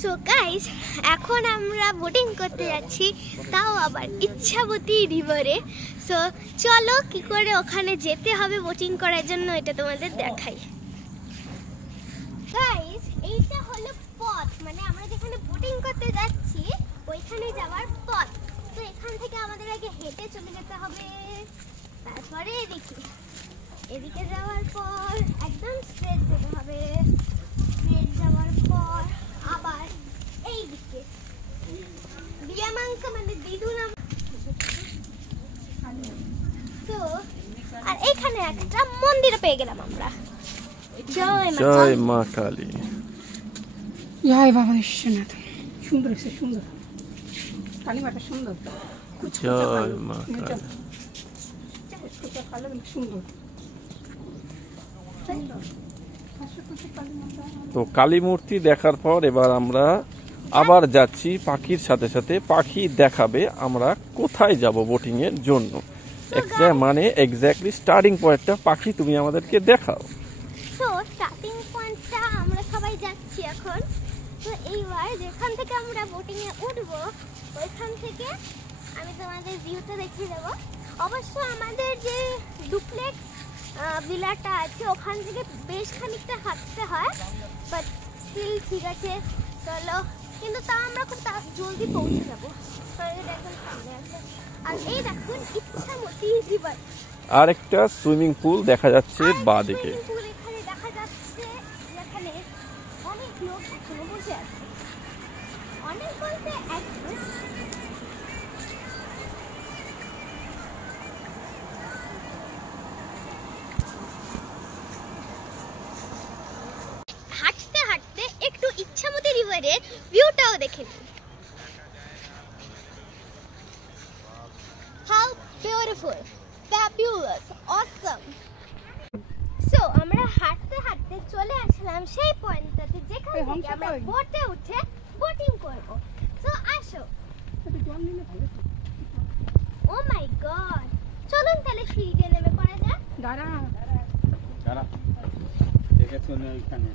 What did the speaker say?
So guys, এখন আমরা boating করতে যাচ্ছি, তাও আবার ইচ্ছাবতী রিভারে। সো চলো কি করে ওখানে যেতে হবে বোটিং করার জন্য এটা তোমাদের দেখাই। গাইস, এইটা হলো পথ, মানে আমরা যেখানে বোটিং করতে যাচ্ছি ওইখানে যাওয়ার পথ। তো এখান থেকে আমাদের আগে হেঁটে চলে যেতে হবে, তারপরে এদিকে যাওয়ার পর একদম স্ট্রেট যেতে হবে। স্ট্রেট যাওয়ার পর আবার এই দিকে বিয়ামাঙ্কা মানে দিদুনাম। তো আর এখানে একটা মন্দির পেয়ে গেলাম আমরা। জয় মা কালী। জয় বাবা বিশ্বনাথ। সুন্দর এসে সুন্দর, কালীমাটা সুন্দর। জয় মা কালী। সুন্দর। তো কালী মূর্তি দেখার পর এবার আমরা আবার যাচ্ছি পাখির সাথে সাথে। পাখি দেখাবে আমরা কোথায় যাব বোটিং এর জন্য। মানে এক্স্যাক্টলি স্টার্টিং পয়েন্টটা পাখি তুমি আমাদেরকে দেখাও। তো স্টার্টিং পয়েন্টটা আমরা সবাই যাচ্ছি এখন। তো এইবার যেখান থেকে আমরা বোটিং এ উঠবো ওইখান থেকে আমি তোমাদের ভিউটা দেখিয়ে দেবো। অবশ্য আমাদের যে ডুপ্লেক্স ভিলাটা আছে ওখান থেকে বেশ খানিকটা হাঁটতে হয়, বাট স্টিল ঠিক আছে, চলো। কিন্তু তাও আমরা খুব জলদি পৌঁছে যাবো। একদম সামনে আছে, আর এই দেখুন ইচ্ছামতী রিভার। আর একটা সুইমিং পুল দেখা যাচ্ছে বাঁদিকে। এখানে দেখা যাচ্ছে যেখানে অনেক লোক এখনো বসে আছে। অনেক বলতে একজন। হাঁটতে হাঁটতে একটু ইচ্ছামতী রিভারের ভিউটাও দেখে নিন। How beautiful, fabulous, awesome. So আমরা হাঁটতে হাঁটতে চলে আসলাম সেই পয়েন্টটাতে যেখান থেকে আমরা বোটে উঠে বোটিং করব। সো আসো। ও মাই গড, চলুন তাহলে সিঁড়িতে নেমে পড়া যাক। দাঁড়া দেখে শুনে ওইখানে